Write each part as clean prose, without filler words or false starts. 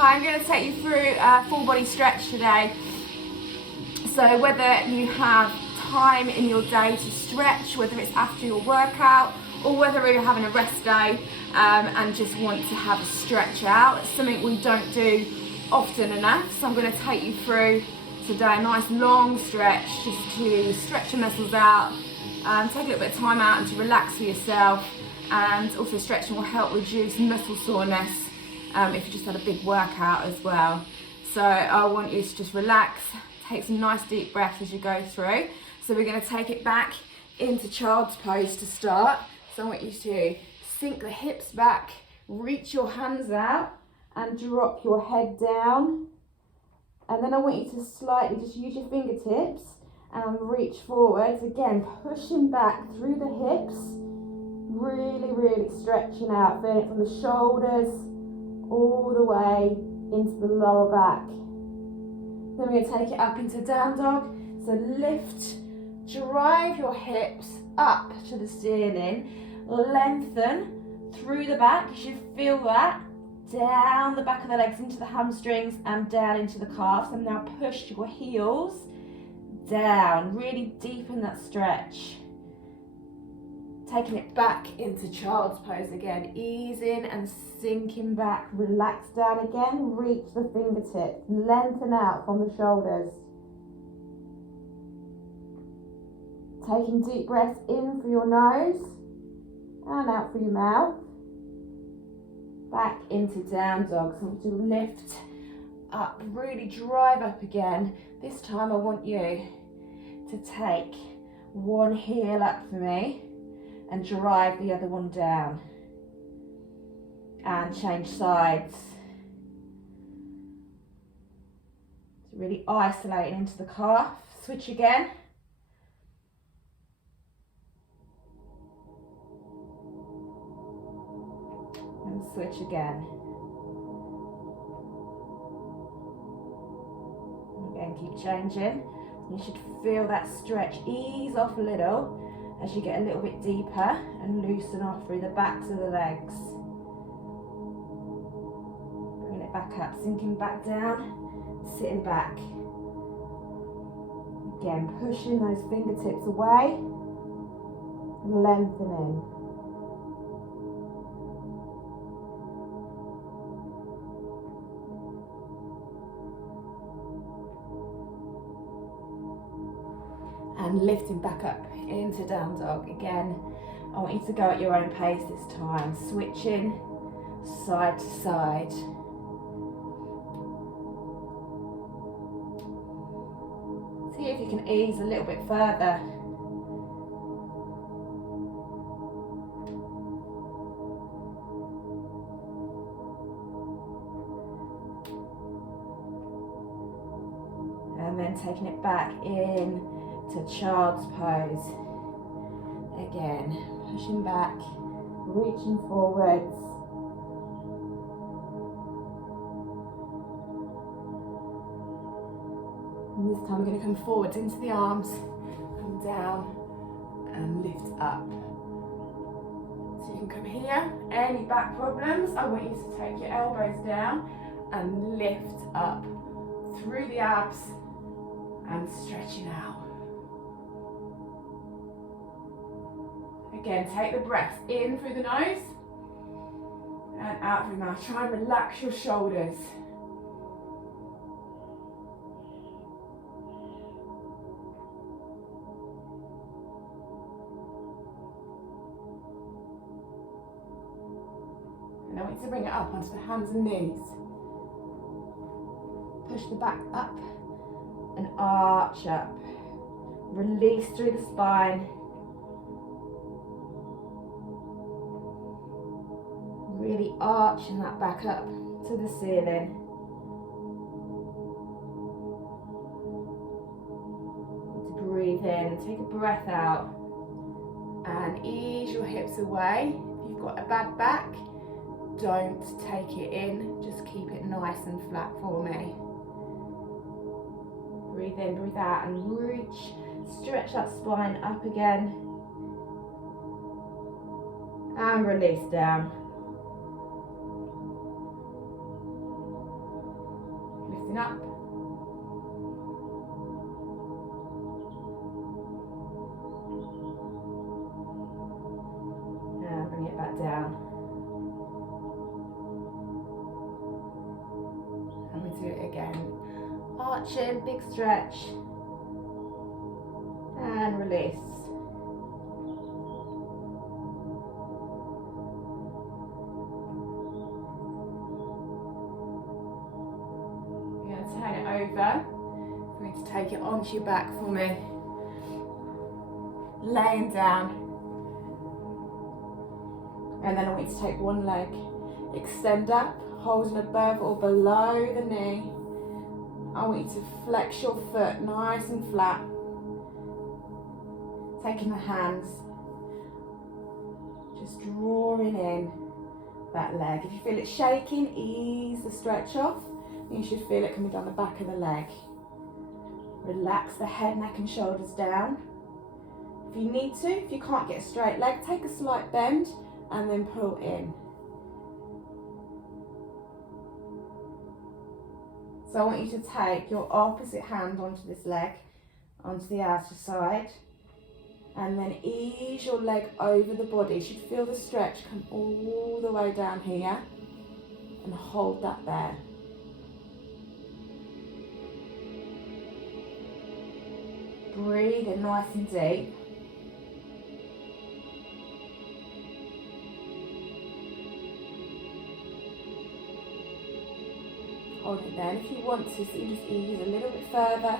Hi, I'm going to take you through a full body stretch today. So whether you have time in your day to stretch, whether it's after your workout or whether you're having a rest day and just want to have a stretch out, it's something we don't do often enough. So I'm going to take you through today a nice long stretch just to stretch your muscles out, take a little bit of time out and to relax for yourself, and also stretching will help reduce muscle soreness if you just had a big workout as well. So I want you to just relax, take some nice deep breaths as you go through. So we're going to take it back into child's pose to start. So I want you to sink the hips back, reach your hands out and drop your head down. And then I want you to slightly just use your fingertips and reach forwards. Again, pushing back through the hips, really stretching out, feeling it from the shoulders all the way into the lower back. Then we're going to take it up into down dog. So lift, drive your hips up to the ceiling, lengthen through the back. You should feel that. Down the back of the legs into the hamstrings and down into the calves. And now push your heels down, really deepen that stretch. Taking it back into child's pose again, easing and sinking back, relax down again, reach the fingertips, lengthen out from the shoulders. Taking deep breaths in for your nose and out for your mouth. Back into down dog, so to lift up, really drive up again. This time I want you to take one heel up for me and drive the other one down. And change sides. So really isolating into the calf. Switch again. And switch again. Again, keep changing. You should feel that stretch ease off a little as you get a little bit deeper and loosen off through the backs of the legs. Bringing it back up, sinking back down, sitting back. Again, pushing those fingertips away, lengthening. And lifting back up into down dog. Again, I want you to go at your own pace this time, switching side to side. See if you can ease a little bit further. And then taking it back in to child's pose. Again, pushing back, reaching forwards. And this time we're going to come forwards into the arms, come down and lift up. So you can come here. Any back problems, I want you to take your elbows down and lift up through the abs and stretching out. Again, take the breath in through the nose and out through the mouth. Try and relax your shoulders. And I want you to bring it up onto the hands and knees. Push the back up and arch up. Release through the spine. Really arching that back up to the ceiling. To breathe in, take a breath out and ease your hips away. If you've got a bad back, don't take it in, just keep it nice and flat for me. Breathe in, breathe out and reach, stretch that spine up again and release down. open up. And bring it back down. And we do it again. Arching, big stretch. And release. You're going to turn it over. I'm going to take it onto your back for me. Laying down. And then I want you to take one leg, extend up, holding above or below the knee. I want you to flex your foot nice and flat. Taking the hands, just drawing in that leg. If you feel it shaking, ease the stretch off. You should feel it coming down the back of the leg. Relax the head, neck and shoulders down. If you need to, if you can't get a straight leg, take a slight bend and then pull in. So I want you to take your opposite hand onto this leg, onto the outer side, and then ease your leg over the body. You should feel the stretch come all the way down here, and hold that there. Breathe in nice and deep. Hold it there, and if you want to, so you just ease a little bit further.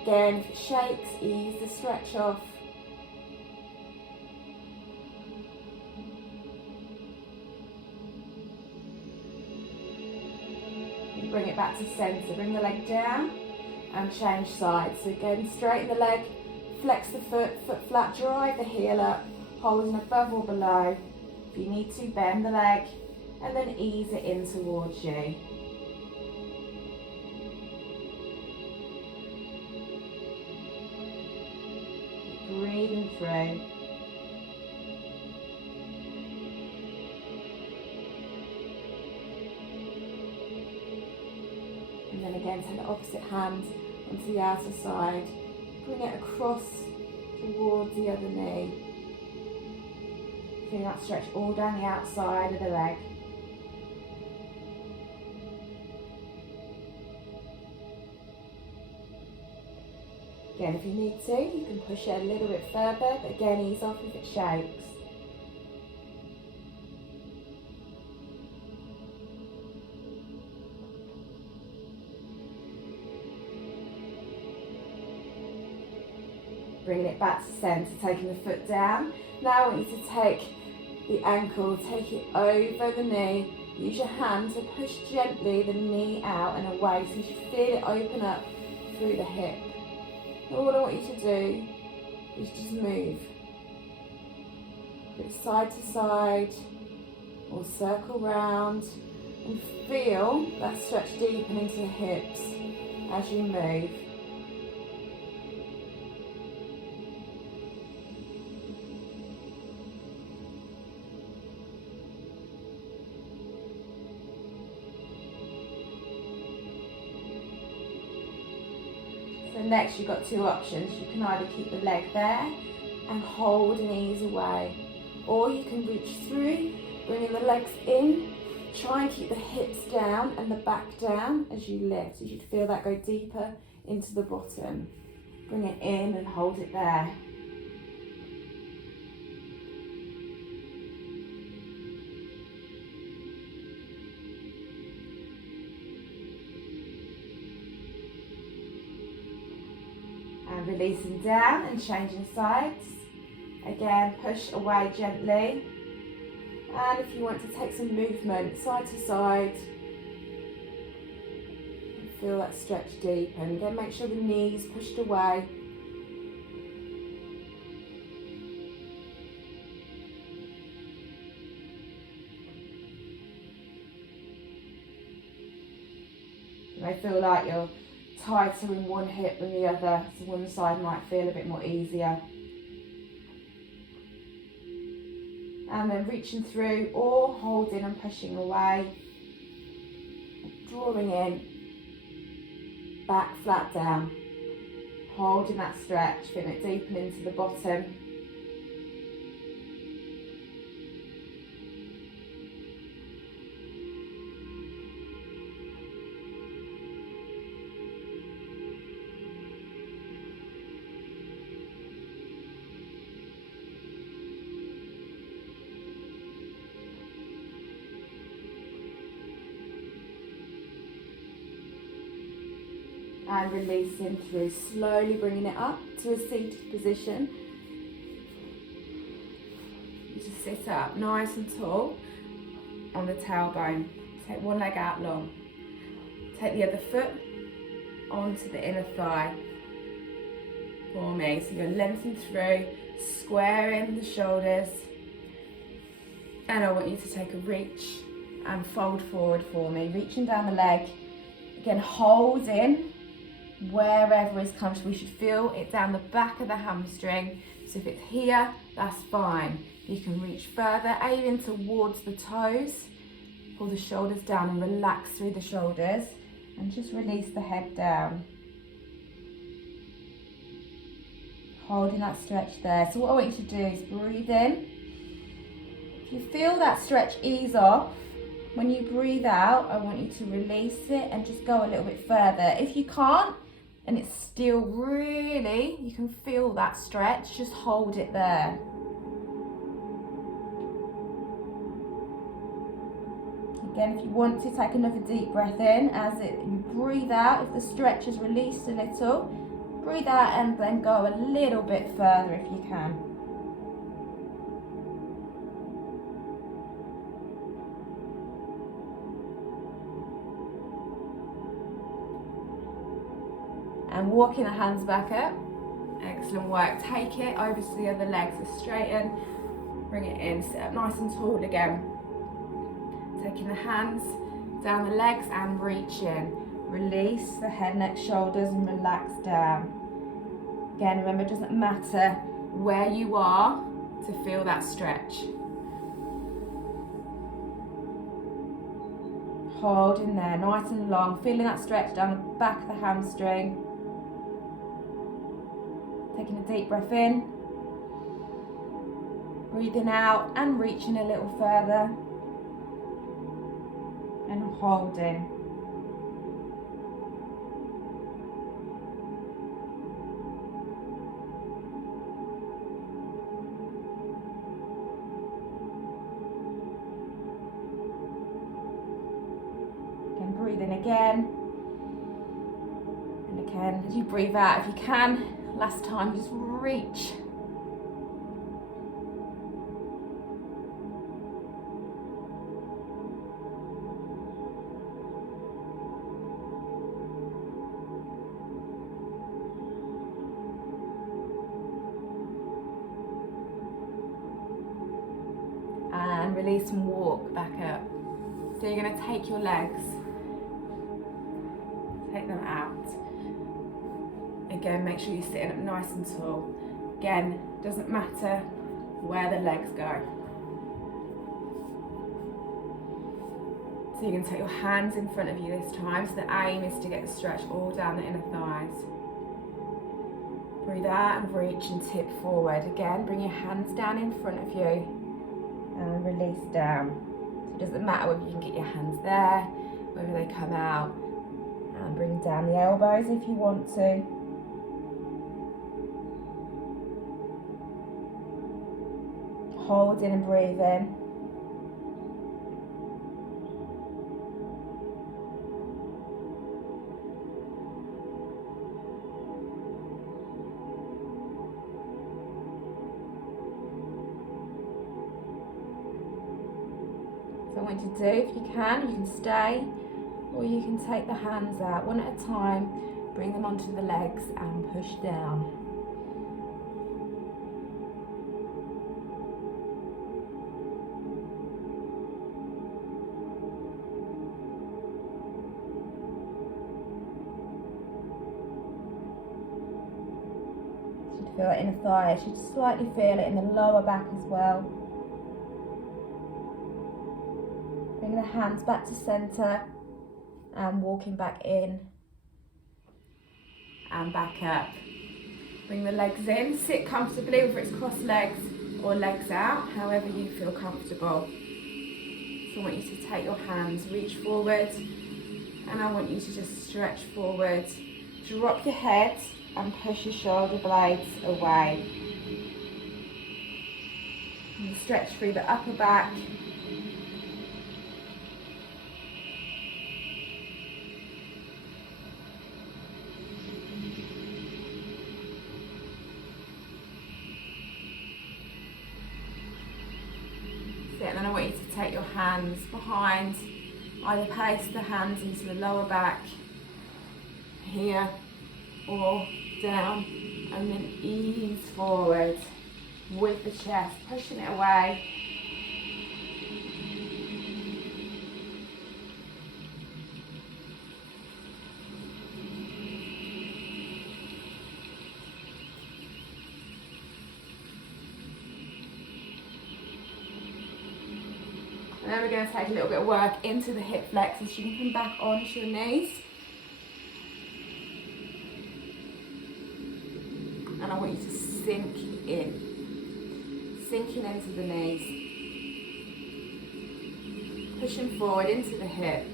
Again, if it shakes, ease the stretch off. And bring it back to centre. Bring the leg down and change sides. So again, straighten the leg, flex the foot, foot flat, drive the heel up, holding above or below. If you need to, bend the leg and then ease it in towards you. Breathing through. And then again, take the opposite hand onto the outer side. Bring it across towards the other knee. Feel that stretch all down the outside of the leg. Again, if you need to, you can push it a little bit further, but again, ease off if it shakes. Bringing it back to centre, taking the foot down. Now I want you to take the ankle, take it over the knee. Use your hand to push gently the knee out and away, so you should feel it open up through the hip. All I want you to do is just move. Put side to side or circle round and feel that stretch deepen into the hips as you move. So next you've got two options. You can either keep the leg there and hold and ease away, or you can reach through, bringing the legs in, try and keep the hips down and the back down as you lift. You should feel that go deeper into the bottom. Bring it in and hold it there. And releasing down and changing sides. Again, push away gently. And if you want to take some movement side to side, and feel that stretch deep. And again, make sure the knees pushed away. You may feel like you're tighter in one hip than the other, so one side might feel a bit more easier. And then reaching through or holding and pushing away, drawing in. back flat down. Holding that stretch, feeling it deepen into the bottom. And releasing through, slowly bringing it up to a seated position. You just sit up nice and tall on the tailbone. Take one leg out long. Take the other foot onto the inner thigh for me. So you're lengthening through, squaring the shoulders. And I want you to take a reach and fold forward for me, reaching down the leg. Again, holding wherever is comfortable. We should feel it down the back of the hamstring. So if it's here, that's fine. You can reach further, aiming towards the toes. Pull the shoulders down and relax through the shoulders. And just release the head down. Holding that stretch there. So what I want you to do is breathe in. If you feel that stretch ease off, when you breathe out, I want you to release it and just go a little bit further. If you can't, and it's still really, you can feel that stretch, just hold it there. Again, if you want to, take another deep breath in. As you breathe out, if the stretch is released a little, breathe out and then go a little bit further if you can. And walking the hands back up. Excellent work. Take it over to the other leg, so straighten, bring it in, sit up nice and tall again. Taking the hands down the legs and reach in. Release the head, neck, shoulders and relax down. Again, remember, it doesn't matter where you are to feel that stretch. Hold in there, nice and long, feeling that stretch down the back of the hamstring. Taking a deep breath in, breathing out and reaching a little further, and holding. Again, breathe in again, and again, as you breathe out, if you can, last time, just reach. And release and walk back up. So you're going to take your legs, take them out. Again, make sure you're sitting up nice and tall. Again, doesn't matter where the legs go. So you're going to take your hands in front of you this time. So the aim is to get the stretch all down the inner thighs. Breathe out and reach and tip forward. Again, bring your hands down in front of you and release down. So it doesn't matter whether you can get your hands there, whether they come out. And bring down the elbows if you want to. Hold in and breathe in. So I want you to do, if you can stay, or you can take the hands out one at a time, bring them onto the legs and push down. Feel it in the thigh. You should slightly feel it in the lower back as well. Bring the hands back to center and walking back in. and back up. Bring the legs in, sit comfortably, whether it's crossed legs or legs out, however you feel comfortable. So I want you to take your hands, reach forward, and I want you to just stretch forward. Drop your head and push your shoulder blades away. And stretch through the upper back. And then I want you to take your hands behind, either place the hands into the lower back, here, or down, and then ease forward with the chest, pushing it away. And then we're going to take a little bit of work into the hip flexors. You can come back onto your knees. And I want you to sink in. Sinking into the knees. Pushing forward into the hip.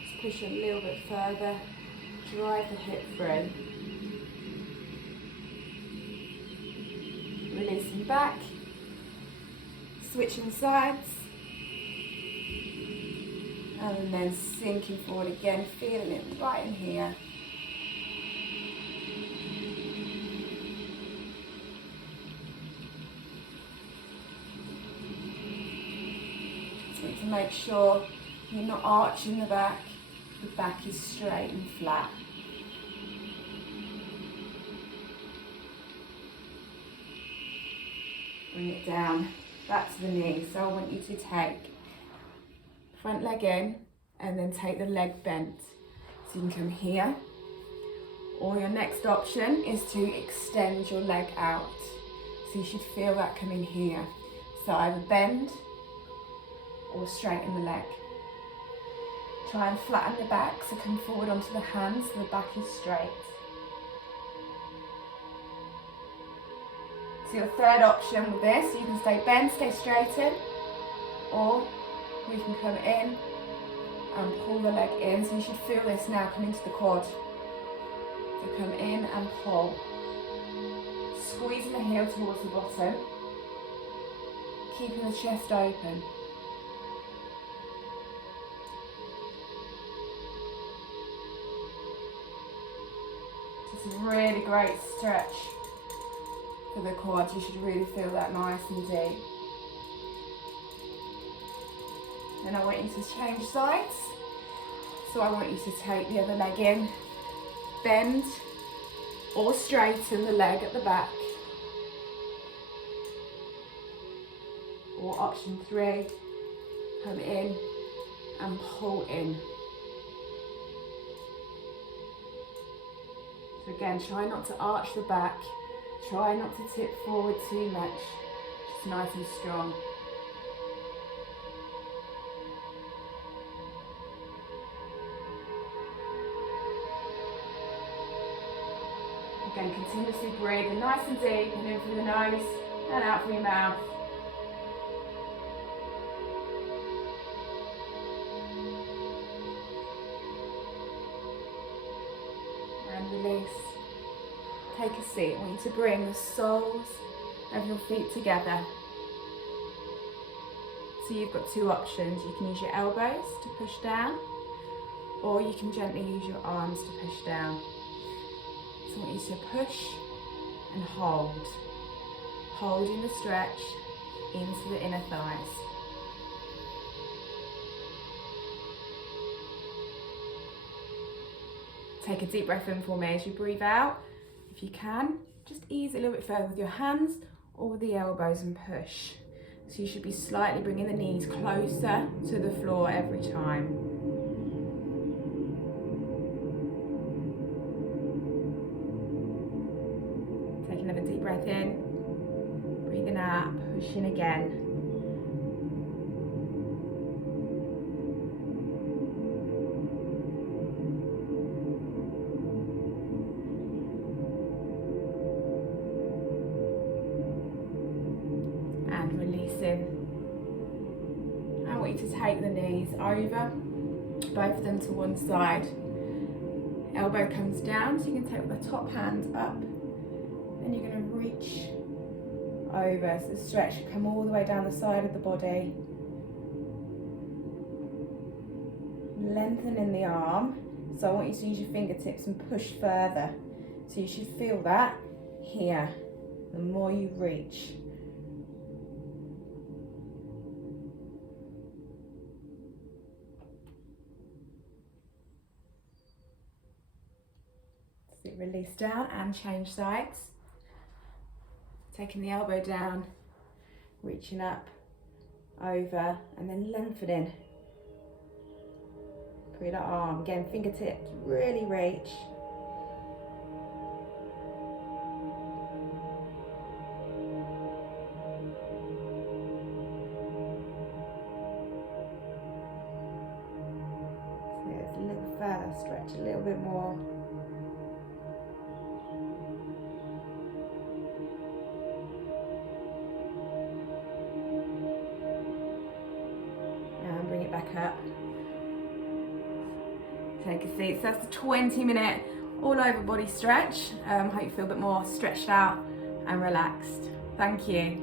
Just push a little bit further, drive the hip through. Releasing back, switching sides, and then sinking forward again, feeling it right in here. Just need to make sure you're not arching the back is straight and flat. Bring it down, back to the knee. So I want you to take front leg in and then take the leg bent. So you can come here, or your next option is to extend your leg out. So you should feel that coming here. So either bend or straighten the leg. Try and flatten the back, so come forward onto the hands so the back is straight. So your third option with this, you can stay bent, stay straightened, or we can come in and pull the leg in. So you should feel this now come into the quad. So come in and pull. Squeezing the heel towards the bottom, keeping the chest open. It's a really great stretch for the quads. You should really feel that nice and deep. Then I want you to change sides. So I want you to take the other leg in, bend or straighten the leg at the back. Or option 3, come in and pull in. So again, try not to arch the back, try not to tip forward too much, just nice and strong. Again, continuously breathing nice and deep, and in through the nose and out through your mouth. Release. Take a seat. I want you to bring the soles of your feet together. So you've got two options. You can use your elbows to push down, or you can gently use your arms to push down. So I want you to push and hold. Holding the stretch into the inner thighs. Take a deep breath in for me as you breathe out. If you can, just ease it a little bit further with your hands or with the elbows and push. So you should be slightly bringing the knees closer to the floor every time. Take another deep breath in, breathing out, pushing again. And releasing. I want you to take the knees over, both of them to one side. Elbow comes down, so you can take the top hand up, and you're going to reach over. So the stretch should come all the way down the side of the body. Lengthening the arm, so I want you to use your fingertips and push further. So you should feel that here, the more you reach. So release down and change sides. Taking the elbow down, reaching up, over, and then lengthening through the arm. Again, fingertips, really reach. So it's a little further, stretch a little bit more. And bring it back up. Take a seat. So that's a 20-minute all over body stretch. Hope you feel a bit more stretched out and relaxed. Thank you.